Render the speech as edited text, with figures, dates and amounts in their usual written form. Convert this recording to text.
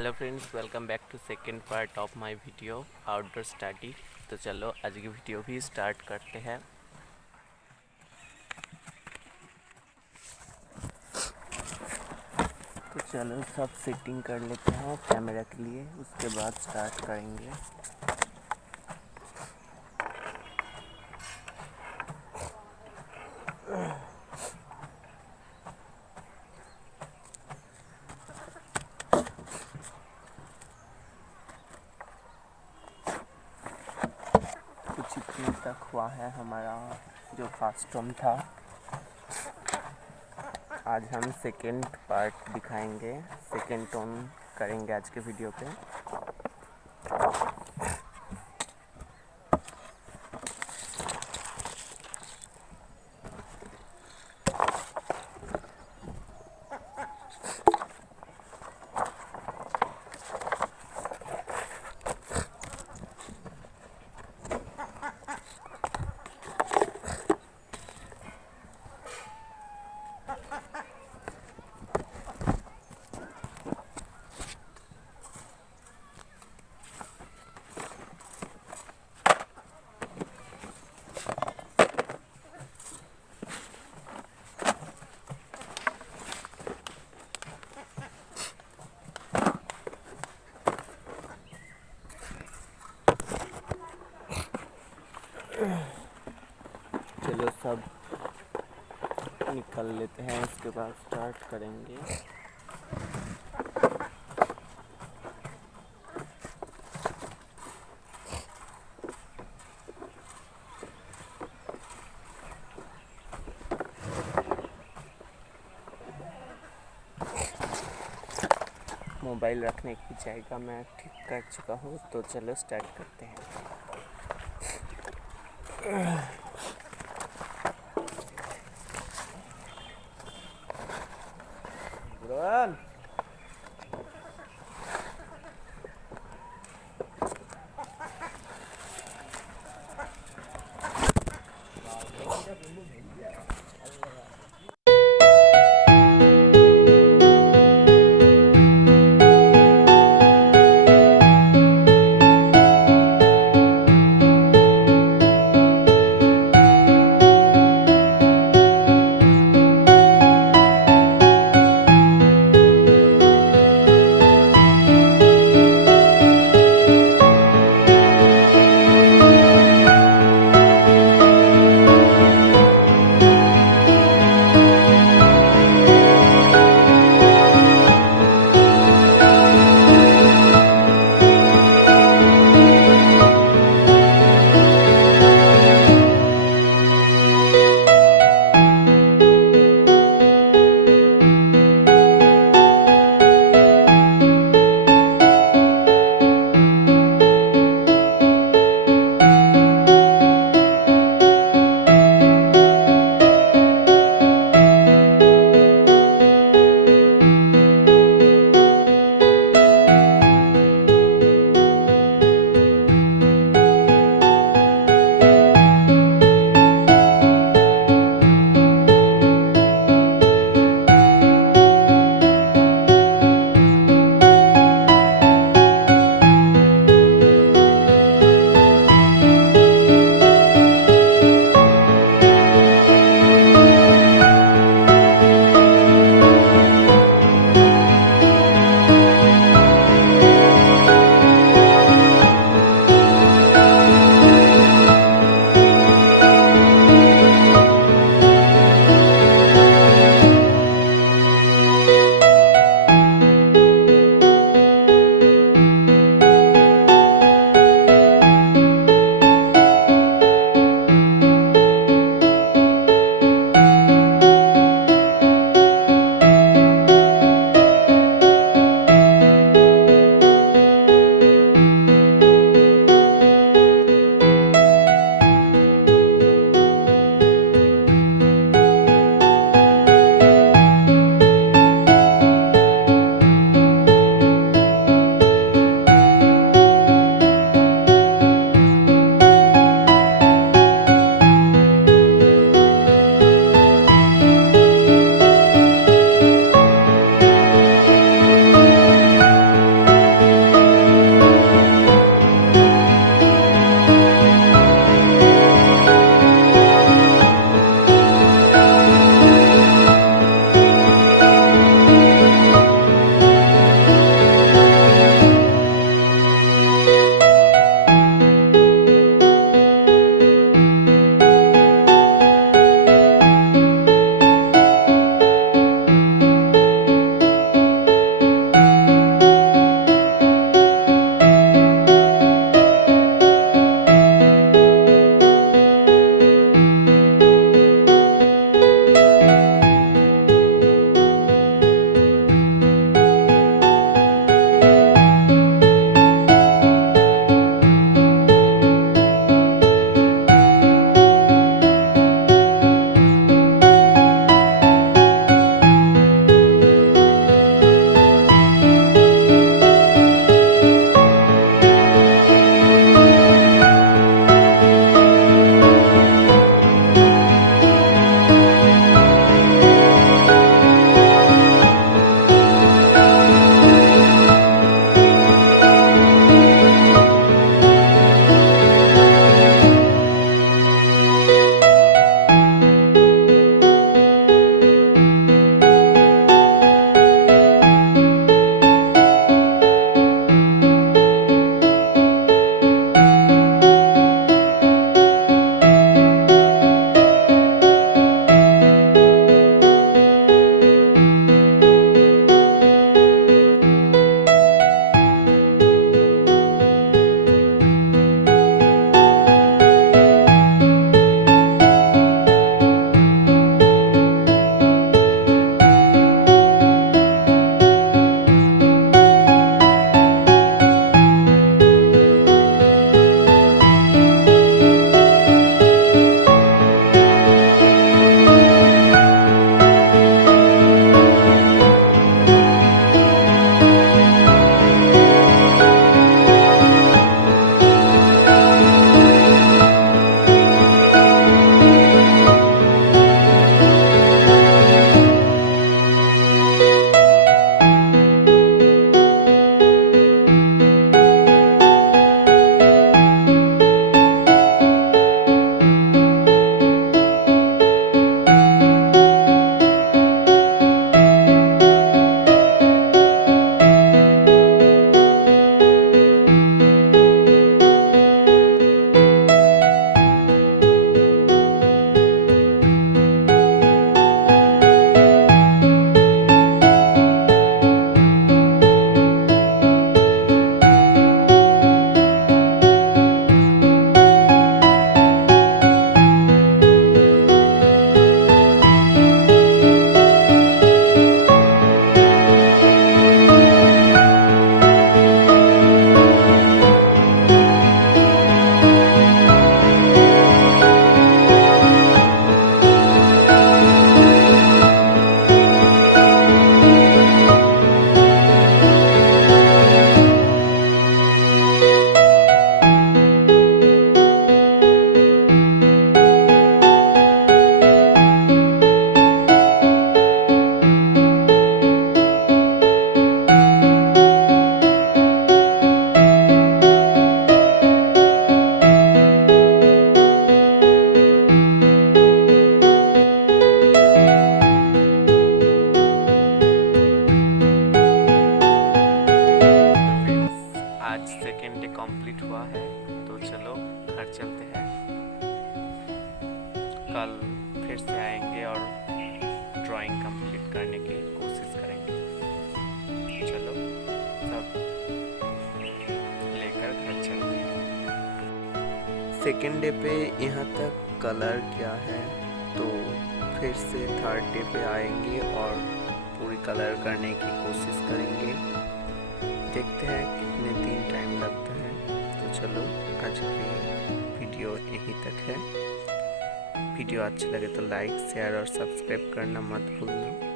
Hello friends, welcome back to second part of my video outdoor study. तो चलो आज की वीडियो भी स्टार्ट करते हैं। तो चलो सब सेटिंग कर लेते हैं कैमरा के लिए, उसके बाद स्टार्ट करेंगे। कुछ इतने तक हुआ है हमारा जो फर्स्ट टर्म था। आज हम सेकेंड पार्ट दिखाएंगे, सेकेंड टर्म करेंगे आज के वीडियो पे। चलो सब निकल लेते हैं, इसके बाद स्टार्ट करेंगे। मोबाइल रखने की जगह मैं ठीक कर चुका हूँ, तो चलो स्टार्ट करते हैं। कंप्लीट हुआ है, तो चलो घर चलते हैं। कल फिर से आएंगे और ड्राइंग कंप्लीट करने की कोशिश करेंगे। चलो सब लेकर घर चलते हैं। सेकेंड डे पे यहाँ तक कलर किया है, तो फिर से थर्ड डे पे आएंगे और पूरी कलर करने की कोशिश करेंगे। देखते हैं कितने दिन टाइम लगता है। तो चलो आज की वीडियो यहीं तक है। वीडियो अच्छा लगे तो लाइक, शेयर और सब्सक्राइब करना मत भूलना।